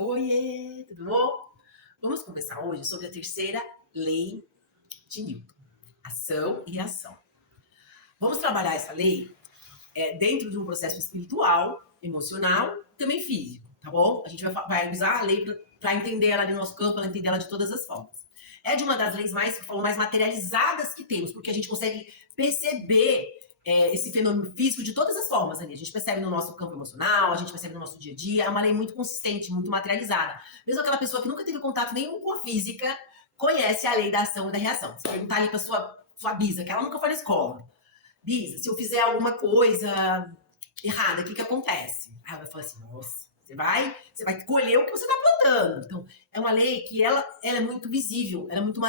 Oiê, tudo bom? Vamos conversar hoje sobre a terceira lei de Newton, ação e reação. Vamos trabalhar essa lei dentro de um processo espiritual, emocional, também físico, tá bom? A gente vai usar a lei para entender ela no nosso campo, para entender ela de todas as formas. É de uma das leis mais materializadas que temos, porque a gente consegue perceber esse fenômeno físico de todas as formas ali. A gente percebe no nosso campo emocional, a gente percebe no nosso dia a dia. É uma lei muito consistente, muito materializada. Mesmo aquela pessoa que nunca teve contato nenhum com a física, conhece a lei da ação e da reação. Se perguntar ali para sua bisa, que ela nunca foi na escola. Bisa, se eu fizer alguma coisa errada, o que acontece? Aí ela vai falar assim, nossa, você vai colher o que você está plantando. Então, é uma lei que ela é muito visível, ela é muito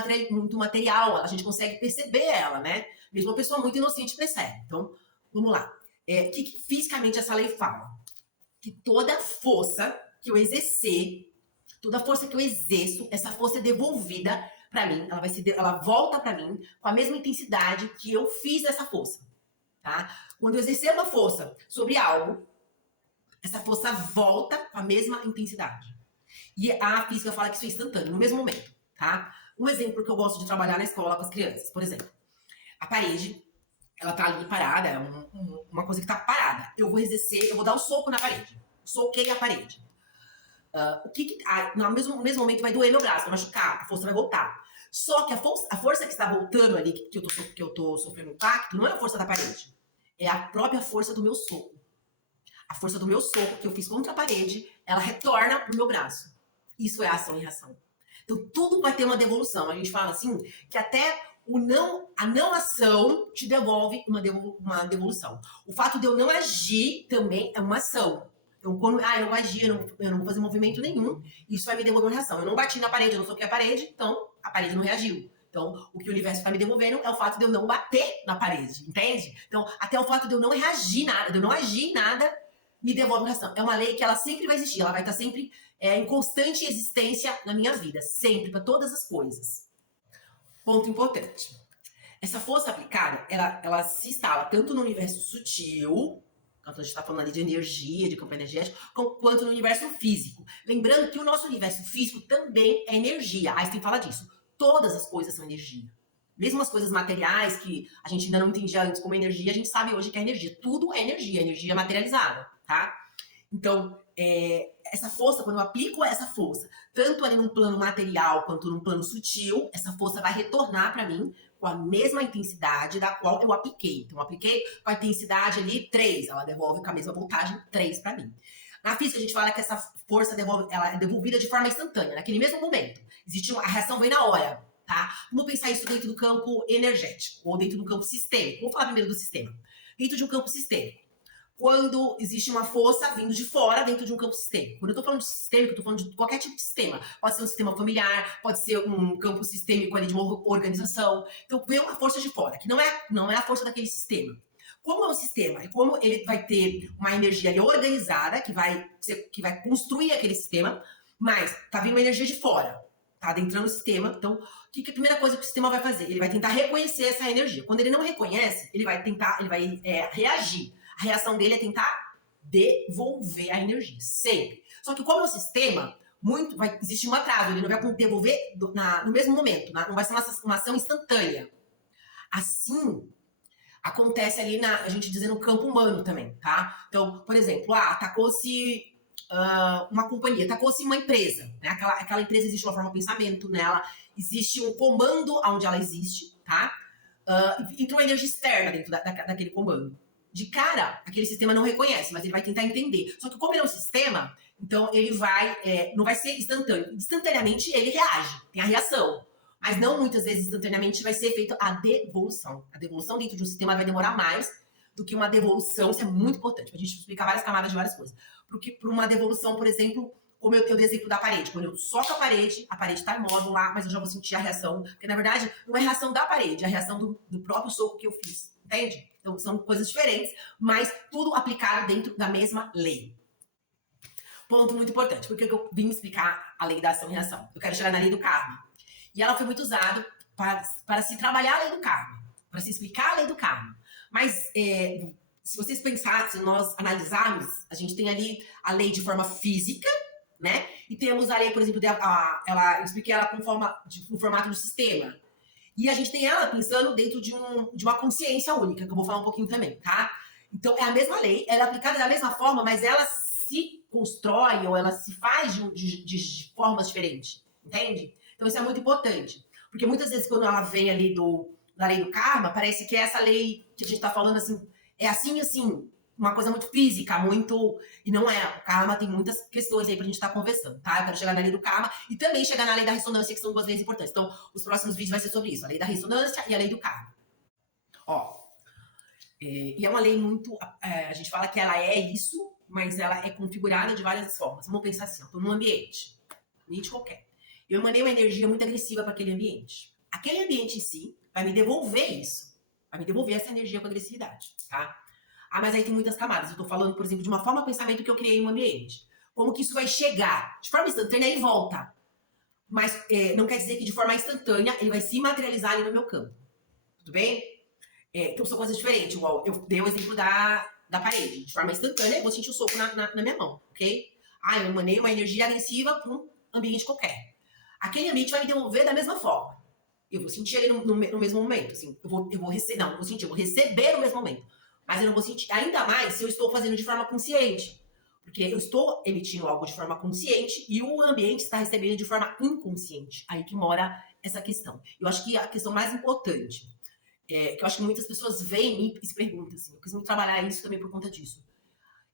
material, a gente consegue perceber ela, né? Mesmo uma pessoa muito inocente percebe. Então, vamos lá. O que fisicamente essa lei fala? Que toda força que eu exercer, toda força que eu exerço, essa força é devolvida para mim, ela volta para mim com a mesma intensidade que eu fiz essa força, tá? Quando eu exercer uma força sobre algo, essa força volta com a mesma intensidade. E a física fala que isso é instantâneo, no mesmo momento, tá? Um exemplo que eu gosto de trabalhar na escola com as crianças, por exemplo, a parede, ela tá ali parada, é uma coisa que tá parada. Eu vou dar um soco na parede. Soquei a parede. No mesmo momento vai doer meu braço, vai machucar, a força vai voltar. Só que a força que está voltando ali, que eu tô sofrendo impacto, não é a força da parede. É a própria força do meu soco. A força do meu soco que eu fiz contra a parede, ela retorna pro meu braço. Isso é ação e reação. Então, tudo vai ter uma devolução. A gente fala assim, que até a não ação te devolve uma devolução. O fato de eu não agir também é uma ação. Então, quando eu não agi, eu não vou fazer movimento nenhum, isso vai me devolver uma reação. Eu não bati na parede, eu não soquei a parede, então a parede não reagiu. Então, o que o universo está me devolvendo é o fato de eu não bater na parede, entende? Então, até o fato de eu não reagir nada, de eu não agir em nada, me devolve uma reação. É uma lei que ela sempre vai existir, ela vai estar sempre em constante existência na minha vida, sempre, para todas as coisas. Ponto importante. Essa força aplicada, ela se instala tanto no universo sutil, quanto a gente está falando ali de energia, de campo energético, quanto no universo físico. Lembrando que o nosso universo físico também é energia. Einstein fala disso. Todas as coisas são energia. Mesmo as coisas materiais que a gente ainda não entendia antes como energia, a gente sabe hoje que é energia. Tudo é energia materializada, tá? Então, essa força, quando eu aplico essa força, tanto ali no plano material quanto no plano sutil, essa força vai retornar para mim com a mesma intensidade da qual eu apliquei. Então, eu apliquei com a intensidade ali 3, ela devolve com a mesma voltagem 3 para mim. Na física, a gente fala que essa força ela é devolvida de forma instantânea, naquele mesmo momento. A reação vem na hora, tá? Vamos pensar isso dentro do campo energético, ou dentro do campo sistêmico. Vamos falar primeiro do sistema. Dentro de um campo sistêmico, quando existe uma força vindo de fora dentro de um campo sistêmico. Quando eu tô falando de sistêmico, eu tô falando de qualquer tipo de sistema. Pode ser um sistema familiar, pode ser um campo sistêmico ali de uma organização. Então, vem uma força de fora, que não é a força daquele sistema. Como é um sistema, e como ele vai ter uma energia ali organizada, que vai construir aquele sistema, mas tá vindo uma energia de fora, tá adentrando o sistema. Então, o que a primeira coisa que o sistema vai fazer? Ele vai tentar reconhecer essa energia. Quando ele não reconhece, ele vai reagir. A reação dele é tentar devolver a energia, sempre. Só que como é um sistema, vai existir um atraso, ele não vai devolver no mesmo momento, não vai ser uma ação instantânea. Assim, acontece ali a gente dizer no campo humano também, tá? Então, por exemplo, atacou-se uma companhia, atacou-se uma empresa, né? Aquela empresa existe uma forma de pensamento nela, existe um comando onde ela existe, tá? Entrou energia externa dentro daquele comando. De cara, aquele sistema não reconhece, mas ele vai tentar entender. Só que como ele é um sistema, então ele não vai ser instantâneo. Instantaneamente ele reage, tem a reação. Mas não muitas vezes instantaneamente vai ser feita a devolução. A devolução dentro de um sistema vai demorar mais do que uma devolução. Isso é muito importante, pra gente explicar várias camadas de várias coisas. Porque para uma devolução, por exemplo, como eu tenho o exemplo da parede. Quando eu soco a parede tá imóvel lá, mas eu já vou sentir a reação. Porque, na verdade, não é a reação da parede, é a reação do próprio soco que eu fiz. Entende? Então, são coisas diferentes, mas tudo aplicado dentro da mesma lei. Ponto muito importante. Por que eu vim explicar a lei da ação e reação? Eu quero chegar na lei do karma. E ela foi muito usada para se trabalhar a lei do karma, para se explicar a lei do karma. Mas, se vocês pensarem, se nós analisarmos, a gente tem ali a lei de forma física, né? E temos a lei, por exemplo, eu expliquei ela no formato do sistema. E a gente tem ela pensando dentro de uma consciência única, que eu vou falar um pouquinho também, tá? Então, é a mesma lei, ela é aplicada da mesma forma, mas ela se constrói ou ela se faz de formas diferentes, entende? Então, isso é muito importante. Porque muitas vezes, quando ela vem ali da lei do karma, parece que essa lei que a gente tá falando, assim, é assim, uma coisa muito física, muito... E não é. O karma tem muitas questões aí pra gente estar conversando, tá? Eu quero chegar na lei do karma e também chegar na lei da ressonância, que são duas leis importantes. Então, os próximos vídeos vai ser sobre isso. A lei da ressonância e a lei do karma. Ó. E é uma lei muito... a gente fala que ela é isso, mas ela é configurada de várias formas. Vamos pensar assim, eu tô num ambiente qualquer. Eu mandei uma energia muito agressiva para aquele ambiente. Aquele ambiente em si vai me devolver isso. Vai me devolver essa energia com agressividade, tá? Ah, mas aí tem muitas camadas. Eu tô falando, por exemplo, de uma forma de pensamento que eu criei no ambiente. Como que isso vai chegar de forma instantânea e volta. Mas não quer dizer que de forma instantânea ele vai se materializar ali no meu campo. Tudo bem? Então são coisas diferentes. Igual eu dei o exemplo da parede. De forma instantânea eu vou sentir o soco na minha mão, ok? Ah, eu mandei uma energia agressiva para um ambiente qualquer. Aquele ambiente vai me devolver da mesma forma. Eu vou sentir ele no mesmo momento. Assim, eu vou receber no mesmo momento. Mas eu não vou sentir ainda mais se eu estou fazendo de forma consciente. Porque eu estou emitindo algo de forma consciente e o ambiente está recebendo de forma inconsciente. Aí que mora essa questão. Eu acho que a questão mais importante, que eu acho que muitas pessoas veem e se perguntam assim, eu quis muito trabalhar isso também por conta disso.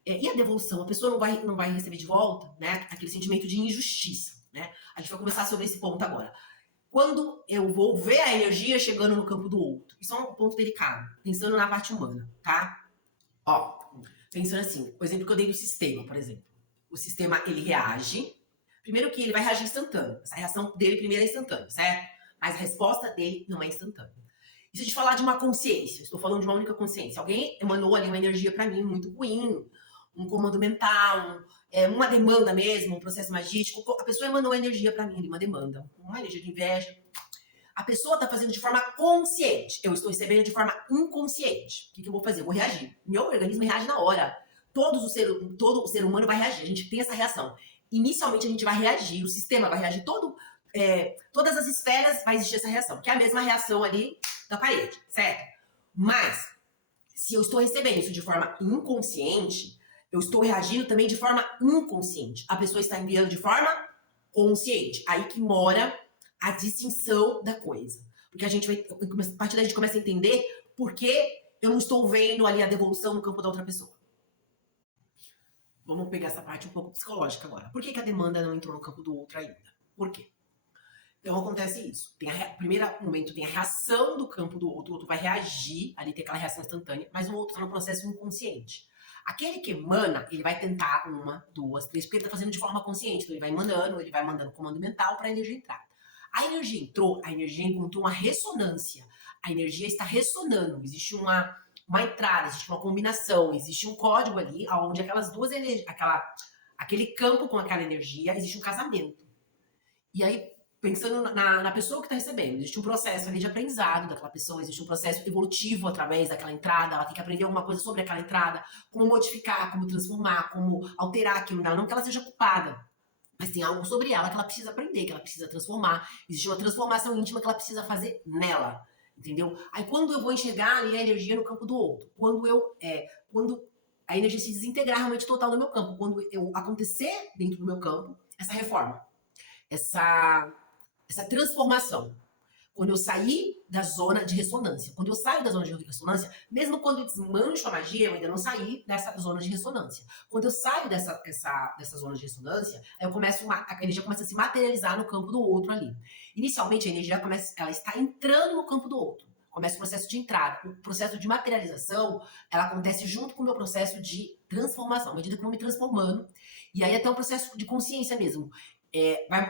E a devolução? A pessoa não vai receber de volta, né? Aquele sentimento de injustiça, né? A gente vai conversar sobre esse ponto agora. Quando eu vou ver a energia chegando no campo do outro. Isso é um ponto delicado, pensando na parte humana, tá? Ó, pensando assim, o exemplo que eu dei do sistema, por exemplo. O sistema, ele reage. Primeiro que ele vai reagir instantâneo. Essa reação dele primeiro é instantânea, certo? Mas a resposta dele não é instantânea. E se a gente falar de uma consciência, estou falando de uma única consciência. Alguém emanou ali uma energia para mim muito ruim, um comando mental, uma demanda mesmo, um processo magítico. A pessoa emanou energia para mim, uma demanda, uma energia de inveja. A pessoa está fazendo de forma consciente. Eu estou recebendo de forma inconsciente. O que eu vou fazer? Eu vou reagir. Meu organismo reage na hora. Todo o ser humano vai reagir. A gente tem essa reação. Inicialmente a gente vai reagir, o sistema vai reagir todas as esferas vai existir essa reação, que é a mesma reação ali da parede, certo? Mas, se eu estou recebendo isso de forma inconsciente, eu estou reagindo também de forma inconsciente. A pessoa está enviando de forma consciente. Aí que mora a distinção da coisa. Porque a partir daí a gente começa a entender por que eu não estou vendo ali a devolução no campo da outra pessoa. Vamos pegar essa parte um pouco psicológica agora. Por que a demanda não entrou no campo do outro ainda? Por quê? Então acontece isso. Primeiro momento tem a reação do campo do outro, o outro vai reagir, ali tem aquela reação instantânea, mas o outro está no processo inconsciente. Aquele que emana, ele vai tentar uma, duas, três, porque ele está fazendo de forma consciente. Então ele vai mandando comando mental para a energia entrar. A energia entrou, a energia encontrou uma ressonância. A energia está ressonando. Existe uma entrada, existe uma combinação, existe um código ali, onde aquelas duas energias, aquele campo com aquela energia, existe um casamento. E aí, pensando na pessoa que está recebendo, existe um processo ali de aprendizado daquela pessoa, existe um processo evolutivo através daquela entrada, ela tem que aprender alguma coisa sobre aquela entrada, como modificar, como transformar, como alterar aquilo nela, não que ela seja culpada, mas tem algo sobre ela que ela precisa aprender, que ela precisa transformar, existe uma transformação íntima que ela precisa fazer nela, entendeu? Aí quando eu vou enxergar ali a energia no campo do outro, quando a energia se desintegrar realmente total no meu campo, quando eu acontecer dentro do meu campo, essa reforma, essa transformação. Quando eu sair da zona de ressonância. Quando eu saio da zona de ressonância, mesmo quando eu desmancho a magia, eu ainda não saí dessa zona de ressonância. Quando eu saio dessa zona de ressonância, a energia começa a se materializar no campo do outro ali. Inicialmente, a energia ela está entrando no campo do outro. Começa o processo de entrada. O processo de materialização, ela acontece junto com o meu processo de transformação. À medida que eu vou me transformando. E aí até um processo de consciência mesmo.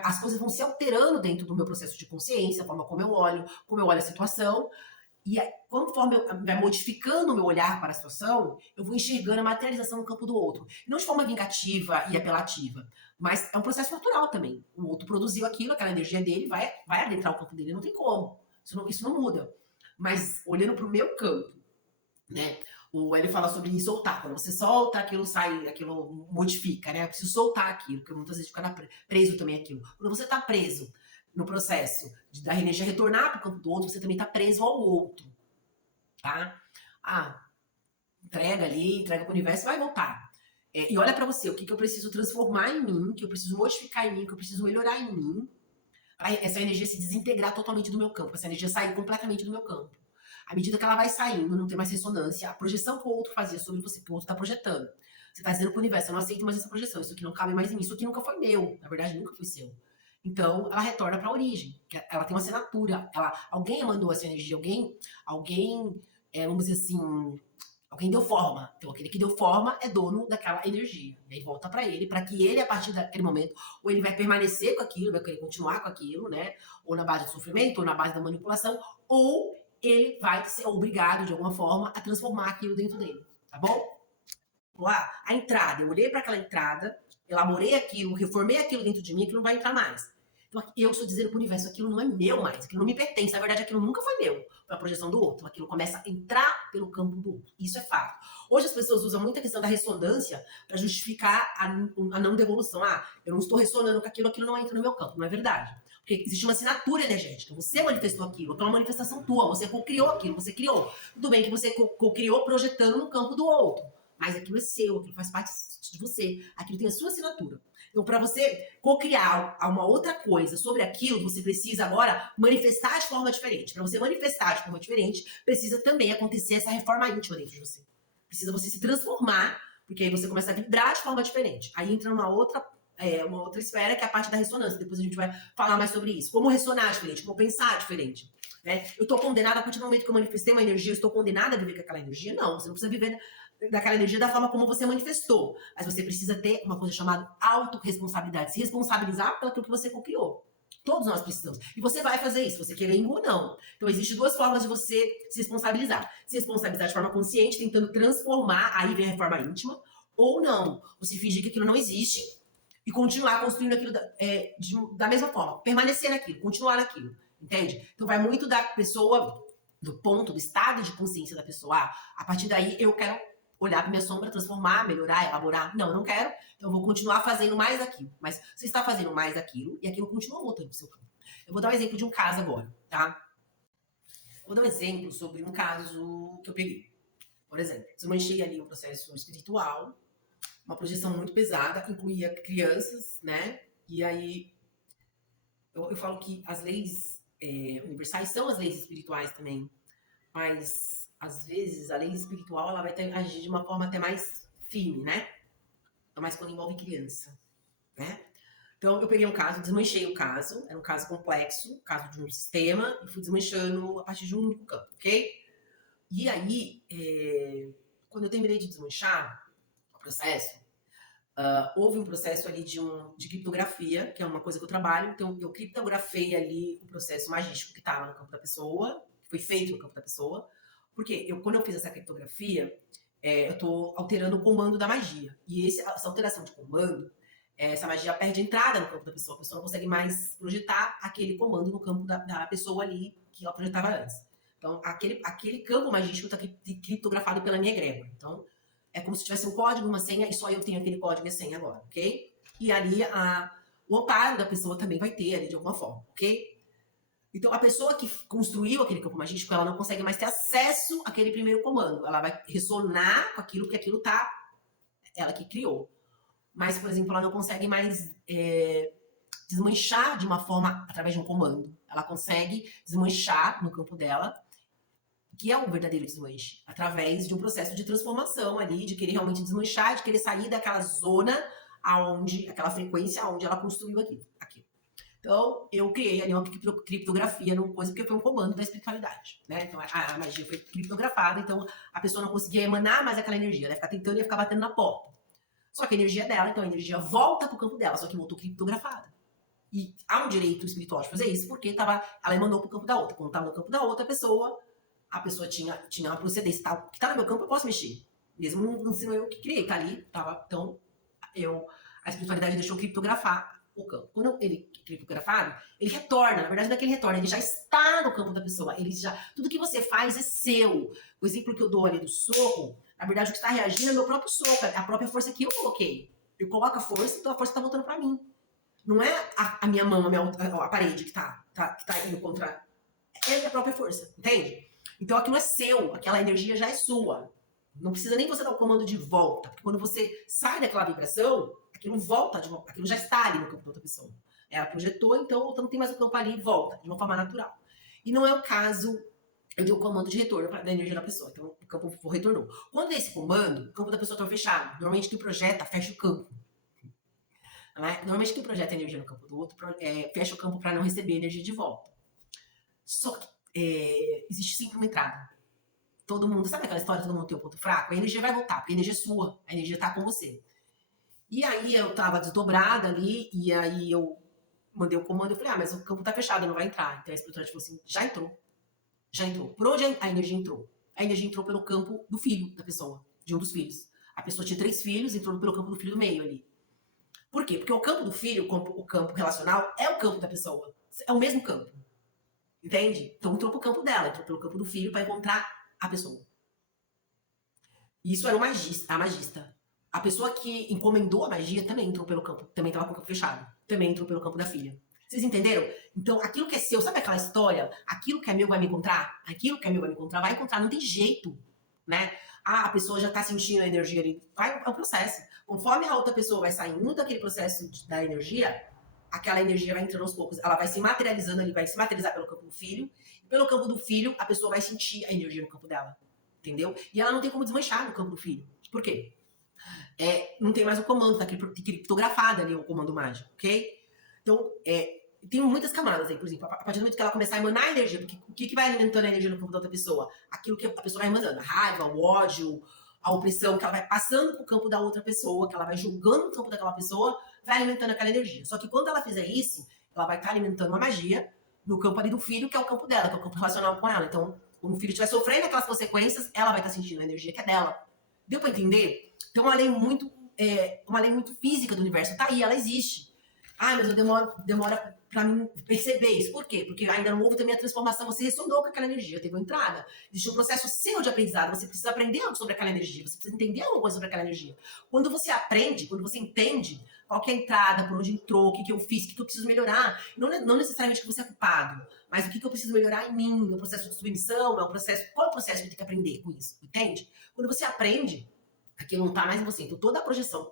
As coisas vão se alterando dentro do meu processo de consciência, a forma como eu olho a situação, e conforme vai modificando o meu olhar para a situação, eu vou enxergando a materialização no campo do outro. Não de forma vingativa e apelativa, mas é um processo natural também. O outro produziu aquilo, aquela energia dele vai adentrar o campo dele, não tem como. Isso não muda. Mas olhando para o meu campo, né? O Hélio fala sobre soltar. Quando você solta, aquilo sai, aquilo modifica, né? Eu preciso soltar aquilo, porque muitas vezes fica preso também aquilo. Quando você está preso no processo da energia retornar para o campo do outro, você também está preso ao outro, tá? Ah, entrega ali, entrega para o universo, vai voltar. E olha para você, o que eu preciso transformar em mim, que eu preciso modificar em mim, que eu preciso melhorar em mim, para essa energia se desintegrar totalmente do meu campo, essa energia sair completamente do meu campo. À medida que ela vai saindo, não tem mais ressonância, a projeção que o outro fazia sobre você, que o outro está projetando. Você está dizendo para o universo, eu não aceito mais essa projeção, isso aqui não cabe mais em mim, isso aqui nunca foi meu, na verdade nunca foi seu. Então, ela retorna para a origem, ela tem uma assinatura, alguém mandou essa energia, alguém vamos dizer assim, alguém deu forma. Então, aquele que deu forma é dono daquela energia. E aí volta para ele, para que ele, a partir daquele momento, ou ele vai permanecer com aquilo, vai querer continuar com aquilo, né? Ou na base do sofrimento, ou na base da manipulação, ou ele vai ser obrigado, de alguma forma, a transformar aquilo dentro dele. Tá bom? Lá, a entrada, eu olhei para aquela entrada, elaborei aquilo, reformei aquilo dentro de mim, aquilo não vai entrar mais. Então, eu estou dizendo para o universo, aquilo não é meu mais, aquilo não me pertence. Na verdade, aquilo nunca foi meu, foi a projeção do outro. Aquilo começa a entrar pelo campo do outro. Isso é fato. Hoje as pessoas usam muito a questão da ressonância para justificar a não devolução. Ah, eu não estou ressonando com aquilo, aquilo não entra no meu campo. Não é verdade. Porque existe uma assinatura energética. Você manifestou aquilo, aquela manifestação tua, você co-criou aquilo, você criou. Tudo bem que você co-criou projetando no campo do outro. Mas aquilo é seu, aquilo faz parte de você. Aquilo tem a sua assinatura. Então, para você co-criar uma outra coisa sobre aquilo, você precisa agora manifestar de forma diferente. Para você manifestar de forma diferente, precisa também acontecer essa reforma íntima dentro de você. Precisa você se transformar, porque aí você começa a vibrar de forma diferente. Aí entra uma outra esfera, que é a parte da ressonância. Depois a gente vai falar mais sobre isso. Como ressonar diferente, como pensar diferente. Né? Eu estou condenada, a partir do momento que eu manifestei uma energia, eu estou condenada a viver com aquela energia? Não, você não precisa viver daquela energia da forma como você manifestou. Mas você precisa ter uma coisa chamada autorresponsabilidade. Se responsabilizar pelo que você co-criou. Todos nós precisamos. E você vai fazer isso, você querendo ou não. Então, existem duas formas de você se responsabilizar. Se responsabilizar de forma consciente, tentando transformar, aí vem a reforma íntima, ou não. Você fingir que aquilo não existe e continuar construindo aquilo da mesma forma. Permanecer naquilo, continuar naquilo. Entende? Então, vai muito da pessoa, do ponto, do estado de consciência da pessoa. A partir daí, eu quero olhar para minha sombra, transformar, melhorar, elaborar. Não, eu não quero. Então, eu vou continuar fazendo mais aquilo. Mas você está fazendo mais aquilo e aquilo continua voltando para o seu campo. Eu vou dar um exemplo de um caso agora, tá? Vou dar um exemplo sobre um caso que eu peguei. Por exemplo, desmanchei ali um processo espiritual, uma projeção muito pesada, incluía crianças, né? E aí, eu falo que as leis universais são as leis espirituais também, mas às vezes a lei espiritual ela vai agir de uma forma até mais firme, né? Mas quando envolve criança, né? Então eu peguei um caso, desmanchei o caso, era um caso complexo, caso de um sistema, e fui desmanchando a partir de um único campo, ok? E aí, quando eu terminei de desmanchar o processo, houve um processo ali de criptografia, que é uma coisa que eu trabalho, então eu criptografei ali o processo magístico que estava no campo da pessoa, que foi feito no campo da pessoa, porque quando eu fiz essa criptografia, eu estou alterando o comando da magia. E essa alteração de comando, essa magia perde entrada no campo da pessoa. A pessoa não consegue mais projetar aquele comando no campo da pessoa ali que ela projetava antes. Então, aquele campo magístico está criptografado pela minha egrégora. Então, é como se tivesse um código, uma senha, e só eu tenho aquele código e a senha agora, ok? E ali o amparo da pessoa também vai ter ali de alguma forma, ok? Então, a pessoa que construiu aquele campo magístico, ela não consegue mais ter acesso àquele primeiro comando. Ela vai ressonar com aquilo, porque aquilo tá ela que criou. Mas, por exemplo, ela não consegue mais desmanchar de uma forma através de um comando. Ela consegue desmanchar no campo dela, que é o verdadeiro desmanche, através de um processo de transformação ali, de querer realmente desmanchar, de querer sair daquela zona aquela frequência onde ela construiu aquilo. Então, eu criei ali uma criptografia numa coisa, porque foi um comando da espiritualidade, né? Então, a magia foi criptografada, então a pessoa não conseguia emanar mais aquela energia, ela ia ficar tentando e ia ficar batendo na porta. Só que a energia dela, então a energia volta pro campo dela, só que voltou criptografada. E há um direito espiritual de fazer isso, porque ela emanou pro campo da outra. Quando estava no campo da outra pessoa, a pessoa tinha uma procedência, que tá no meu campo, eu posso mexer. Mesmo não sendo eu que criei, tá ali, tava, então a espiritualidade deixou criptografar o campo. Quando ele é criptografado, ele retorna. Na verdade, não é que ele retorna, ele já está no campo da pessoa. Tudo que você faz é seu. O exemplo que eu dou ali do soco, Na verdade, o que está reagindo é o meu próprio soco, a própria força que eu coloquei. Eu coloco a força, então a força está voltando para mim. Não é a minha mão, a parede que tá indo contra. É a própria força, entende? Então aquilo é seu, aquela energia já é sua. Não precisa nem você dar o comando de volta, porque quando você sai daquela vibração, aquilo volta de volta, aquilo já está ali no campo da outra pessoa. Ela projetou, então não tem mais o campo ali e volta, de uma forma natural. E não é o caso, eu dei o comando de retorno da energia da pessoa, então o campo retornou. Quando é esse comando, o campo da pessoa está fechado. Normalmente quem projeta fecha o campo. Né? Normalmente quem projeta energia no campo do outro fecha o campo para não receber energia de volta. Só que existe sempre uma entrada. Todo mundo, sabe aquela história, todo mundo tem um ponto fraco? A energia vai voltar, porque a energia é sua, a energia tá com você. E aí eu tava desdobrada ali, e aí eu mandei o comando, eu falei, mas o campo tá fechado, não vai entrar. Então a espiritualidade falou assim, já entrou. Já entrou. Por onde a energia entrou? A energia entrou pelo campo do filho da pessoa, de um dos filhos. A pessoa tinha 3 filhos, entrou pelo campo do filho do meio ali. Por quê? Porque o campo do filho, o campo relacional, é o campo da pessoa. É o mesmo campo. Entende? Então entrou pro campo dela, entrou pelo campo do filho para encontrar a pessoa. Isso era a magista. A pessoa que encomendou a magia também entrou pelo campo, também estava com o campo fechado, também entrou pelo campo da filha. Vocês entenderam? Então, aquilo que é seu, sabe aquela história? Aquilo que é meu vai me encontrar? Aquilo que é meu vai me encontrar, vai encontrar, não tem jeito, né? A pessoa já tá sentindo a energia ali. É um processo. Conforme a outra pessoa vai saindo daquele processo da energia, aquela energia vai entrando aos poucos. Ela vai se materializando ali, vai se materializar pelo campo do filho. E pelo campo do filho, a pessoa vai sentir a energia no campo dela. Entendeu? E ela não tem como desmanchar no campo do filho. Por quê? Não tem mais o comando, tá criptografado ali o comando mágico, ok? Então, tem muitas camadas aí, por exemplo, a partir do momento que ela começar a emanar energia, o que vai alimentando a energia no campo da outra pessoa? Aquilo que a pessoa vai emanando, a raiva, o ódio, a opressão, que ela vai passando pro campo da outra pessoa, que ela vai jogando no campo daquela pessoa, vai alimentando aquela energia. Só que quando ela fizer isso, ela vai estar alimentando uma magia no campo ali do filho, que é o campo dela, que é o campo relacional com ela. Então, quando o filho estiver sofrendo aquelas consequências, ela vai estar sentindo a energia que é dela. Deu pra entender? Então, uma lei muito física do universo. Tá aí, ela existe. Mas eu demora pra mim perceber isso. Por quê? Porque ainda não houve também a transformação. Você ressonou com aquela energia, teve uma entrada. Existe um processo seu de aprendizado. Você precisa aprender algo sobre aquela energia. Você precisa entender alguma coisa sobre aquela energia. Quando você aprende, quando você entende qual que é a entrada, por onde entrou, o que eu fiz, o que eu preciso melhorar. Não necessariamente que você é culpado, mas o que eu preciso melhorar em mim. É um processo de submissão, qual é o processo que eu tenho que aprender com isso? Entende? Quando você aprende, aquilo não tá mais em você. Então toda a projeção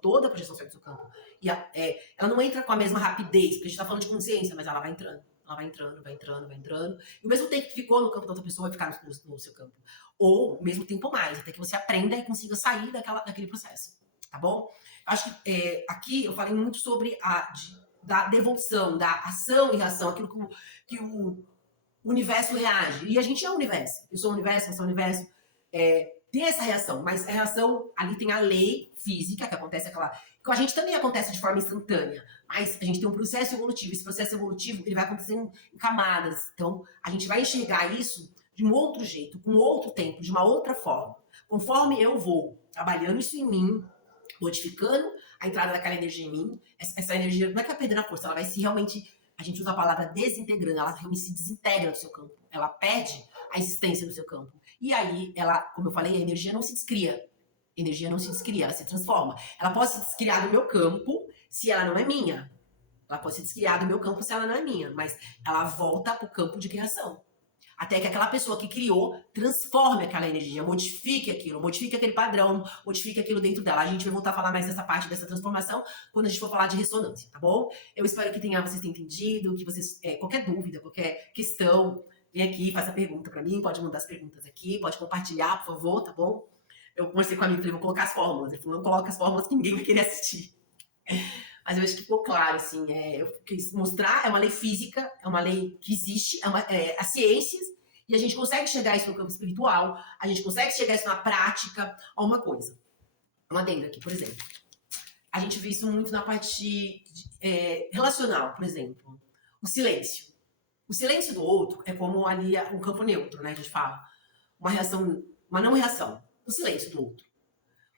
sai do seu campo. E ela não entra com a mesma rapidez, porque a gente tá falando de consciência, mas ela vai entrando. Ela vai entrando, vai entrando, vai entrando. E o mesmo tempo que ficou no campo da outra pessoa vai ficar no seu campo. Ou o mesmo tempo mais, até que você aprenda e consiga sair daquele processo. Tá bom? Acho que aqui eu falei muito sobre da devolução, da ação e reação, aquilo que o universo reage. E a gente é o universo. Eu sou o universo, você é o universo. Tem essa reação, mas a reação, ali tem a lei física, que acontece com a gente também acontece de forma instantânea, mas a gente tem um processo evolutivo, esse processo evolutivo, ele vai acontecendo em camadas, então a gente vai enxergar isso de um outro jeito, com outro tempo, de uma outra forma. Conforme eu vou trabalhando isso em mim, modificando a entrada daquela energia em mim, essa energia não é que vai perdendo a força, ela vai se realmente, a gente usa a palavra desintegrando, ela realmente se desintegra do seu campo, ela perde a existência do seu campo. E aí, ela, como eu falei, a energia não se descria. A energia não se descria, ela se transforma. Ela pode se descriar do meu campo se ela não é minha. Ela pode se descriar do meu campo se ela não é minha. Mas ela volta para o campo de criação. Até que aquela pessoa que criou transforme aquela energia, modifique aquilo, modifique aquele padrão, modifique aquilo dentro dela. A gente vai voltar a falar mais dessa parte dessa transformação quando a gente for falar de ressonância, tá bom? Eu espero que vocês tenham entendido, que vocês, qualquer dúvida, qualquer questão, vem aqui, faça pergunta pra mim, pode mandar as perguntas aqui, pode compartilhar, por favor, tá bom? Eu conversei com a amiga, falei, vou colocar as fórmulas. Ele falou, não coloca as fórmulas que ninguém vai querer assistir. Mas eu acho que ficou claro, assim, eu quis mostrar, é uma lei física, é uma lei que existe, as ciências, e a gente consegue chegar isso no campo espiritual, a gente consegue chegar isso na prática, a uma coisa. Uma adenda aqui, por exemplo. A gente vê isso muito na parte relacional, por exemplo. O silêncio. O silêncio do outro é como ali um campo neutro, né? A gente fala. Uma reação, uma não reação. O silêncio do outro.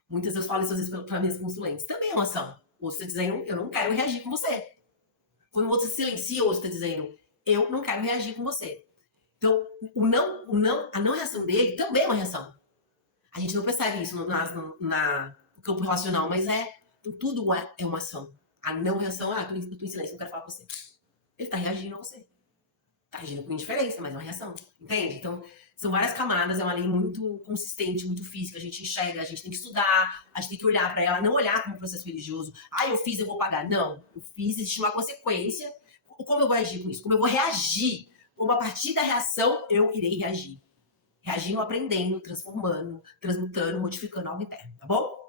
Muitas vezes eu falo isso às vezes para minhas consulentes. Também é uma ação. O outro está dizendo, eu não quero reagir com você. Quando o outro se silencia, o outro está dizendo, eu não quero reagir com você. Então, a não reação dele também é uma reação. A gente não percebe isso no campo relacional, mas tudo é uma ação. A não reação, eu tô em silêncio, não quero falar com você. Ele tá reagindo a você. Tá reagindo com indiferença, mas é uma reação. Entende? Então, são várias camadas, é uma lei muito consistente, muito física, a gente enxerga, a gente tem que estudar, a gente tem que olhar para ela, não olhar como um processo religioso. Eu fiz, eu vou pagar. Não, eu fiz, existe uma consequência. Como eu vou agir com isso? Como eu vou reagir? Como a partir da reação eu irei reagir. Reagindo, aprendendo, transformando, transmutando, modificando algo interno, tá bom?